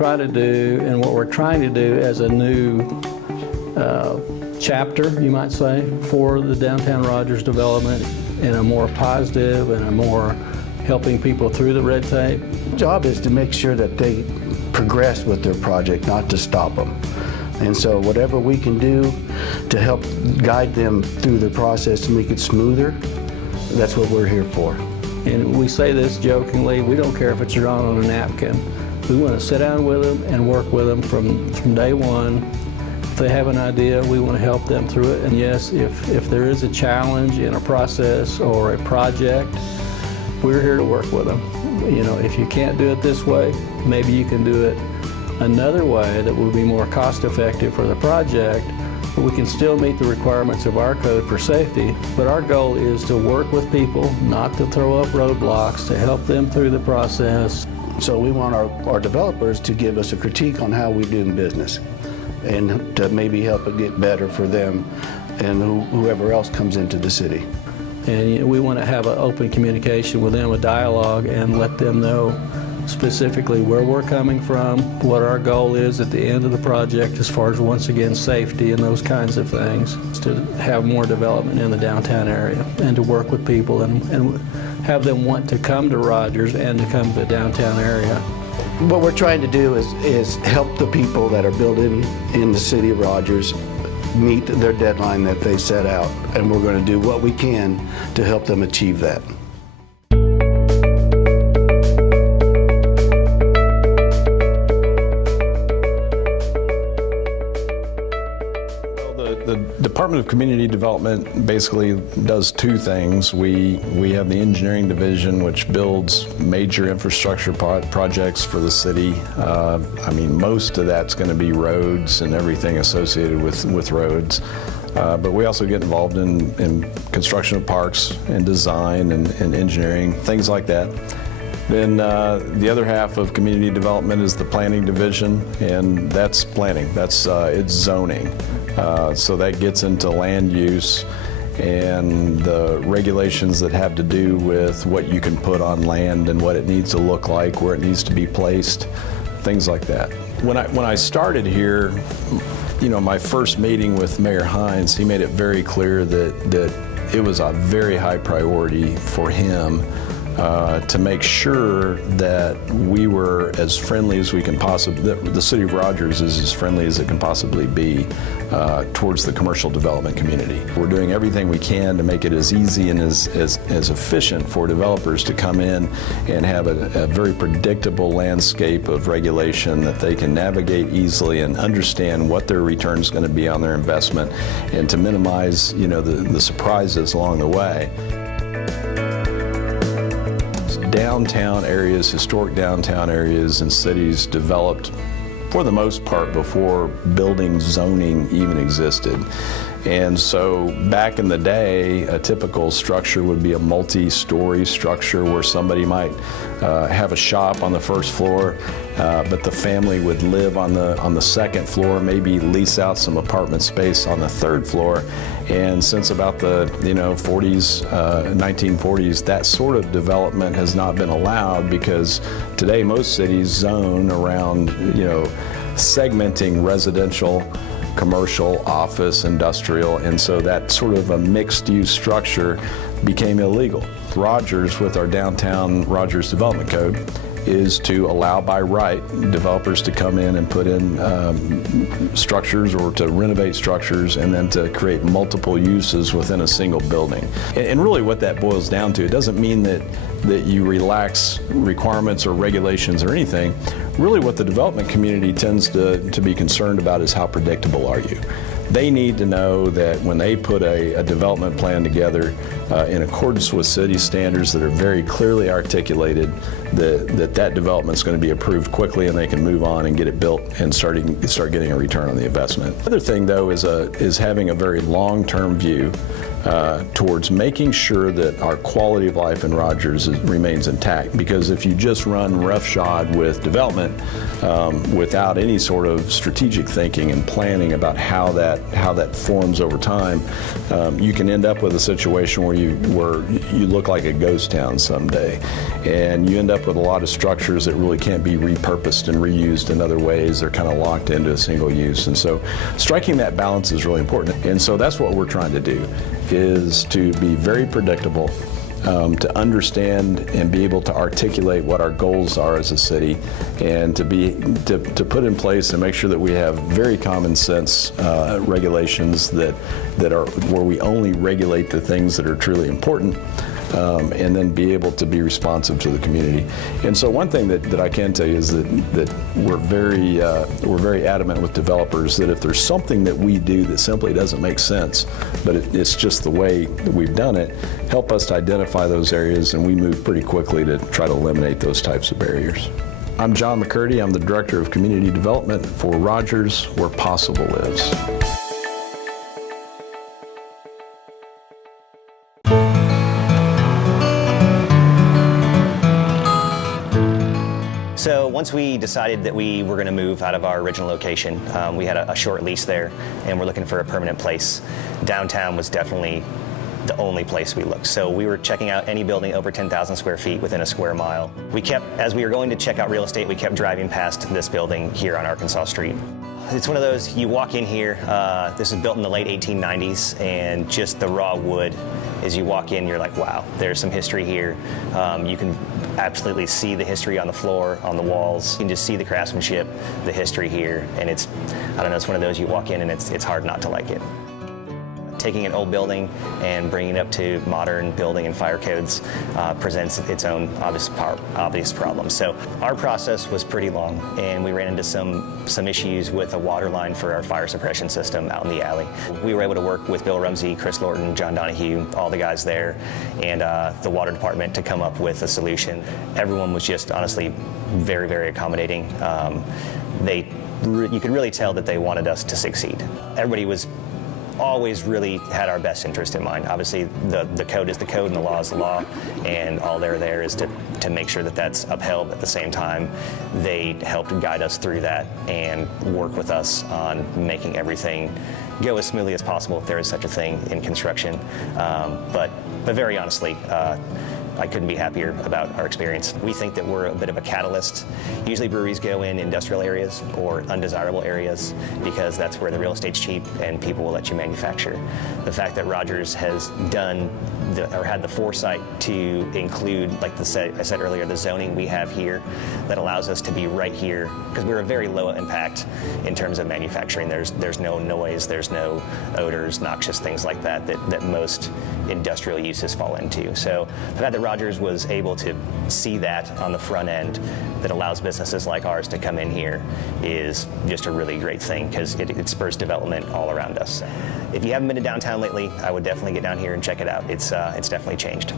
try to do and what we're trying to do as a new chapter, you might say, for the downtown Rogers development in a more positive and a more helping people through the red tape. The job is to make sure that they progress with their project, not to stop them. And so whatever we can do to help guide them through the process to make it smoother, that's what we're here for. And we say this jokingly, we don't care if it's drawn on a napkin. We want to sit down with them and work with them from day one. If they have an idea, we want to help them through it. And yes, if there is a challenge in a process or a project, we're here to work with them. You know, if you can't do it this way, maybe you can do it another way that will be more cost effective for the project, but we can still meet the requirements of our code for safety. But our goal is to work with people, not to throw up roadblocks, to help them through the process. So we want our developers to give us a critique on how we do business and to maybe help it get better for them and whoever else comes into the city. And we want to have an open communication with them, a dialogue, and let them know specifically where we're coming from, what our goal is at the end of the project as far as, once again, safety and those kinds of things, to have more development in the downtown area and to work with people and have them want to come to Rogers and to come to the downtown area. What we're trying to do is help the people that are building in the city of Rogers meet their deadline that they set out, and we're going to do what we can to help them achieve that. The Department of Community Development basically does two things. We have the engineering division, which builds major infrastructure projects for the city. I mean, most of that's going to be roads and everything associated with roads. But we also get involved in construction of parks and design and engineering, things like that. Then the other half of community development is the planning division, and that's planning. It's zoning. So that gets into land use and the regulations that have to do with what you can put on land and what it needs to look like, where it needs to be placed, things like that. When I started here, you know, my first meeting with Mayor Hines, he made it very clear that it was a very high priority for him to make sure that we were as friendly as we can possibly, that the city of Rogers is as friendly as it can possibly be towards the commercial development community. We're doing everything we can to make it as easy and as efficient for developers to come in and have a very predictable landscape of regulation that they can navigate easily and understand what their return is going to be on their investment, and to minimize, you know, the surprises along the way. Downtown areas, historic downtown areas and cities developed for the most part before building zoning even existed. And so back in the day, a typical structure would be a multi-story structure where somebody might have a shop on the first floor, but the family would live on the second floor, maybe lease out some apartment space on the third floor. And since about the 1940s, that sort of development has not been allowed, because today most cities zone around segmenting residential, commercial, office, industrial, and so that sort of a mixed-use structure became illegal. Rogers, with our downtown Rogers Development Code, is to allow by right developers to come in and put in structures or to renovate structures and then to create multiple uses within a single building. And really what that boils down to, it doesn't mean that you relax requirements or regulations or anything. Really what the development community tends to be concerned about is how predictable are you. They need to know that when they put a development plan together in accordance with city standards that are very clearly articulated, that development is going to be approved quickly and they can move on and get it built and start getting a return on the investment. The other thing, though, is having a very long-term view towards making sure that our quality of life in Rogers remains intact. Because if you just run roughshod with development without any sort of strategic thinking and planning about how that forms over time, you can end up with a situation where you look like a ghost town someday, and you end up with a lot of structures that really can't be repurposed and reused in other ways. They're kind of locked into a single use, and so striking that balance is really important. And so that's what we're trying to do, is to be very predictable, to understand and be able to articulate what our goals are as a city, and to put in place and make sure that we have very common sense regulations that are where we only regulate the things that are truly important. And then be able to be responsive to the community. And so one thing that I can tell you is that we're very adamant with developers that if there's something that we do that simply doesn't make sense, but it's just the way that we've done it, help us to identify those areas, and we move pretty quickly to try to eliminate those types of barriers. I'm John McCurdy. I'm the Director of Community Development for Rogers, where possible lives. So once we decided that we were going to move out of our original location, we had a short lease there, and we're looking for a permanent place. Downtown was definitely the only place we looked. So we were checking out any building over 10,000 square feet within a square mile. As we were going to check out real estate, we kept driving past this building here on Arkansas Street. It's one of those, you walk in here, this was built in the late 1890s, and just the raw wood, as you walk in, you're like, wow, there's some history here. You can absolutely see the history on the floor, on the walls. You can just see the craftsmanship, the history here, and it's one of those you walk in and it's hard not to like it. Taking an old building and bringing it up to modern building and fire codes presents its own obvious problems. So our process was pretty long, and we ran into some issues with a water line for our fire suppression system out in the alley. We were able to work with Bill Rumsey, Chris Lorton, John Donahue, all the guys there, and the water department to come up with a solution. Everyone was just honestly very, very accommodating. You could really tell that they wanted us to succeed. Everybody was always really had our best interest in mind. Obviously, the code is the code and the law is the law, and all they're there is to make sure that that's upheld. At the same time, they helped guide us through that and work with us on making everything go as smoothly as possible, if there is such a thing in construction. But very honestly, I couldn't be happier about our experience. We think that we're a bit of a catalyst. Usually breweries go in industrial areas or undesirable areas because that's where the real estate's cheap and people will let you manufacture. The fact that Rogers has had the foresight to include, like I said earlier, the zoning we have here that allows us to be right here, because we're a very low impact in terms of manufacturing. There's no noise, there's no odors, noxious things like that most industrial uses fall into. So the fact that Rogers was able to see that on the front end that allows businesses like ours to come in here is just a really great thing, because it spurs development all around us. If you haven't been to downtown lately, I would definitely get down here and check it out. It's definitely changed.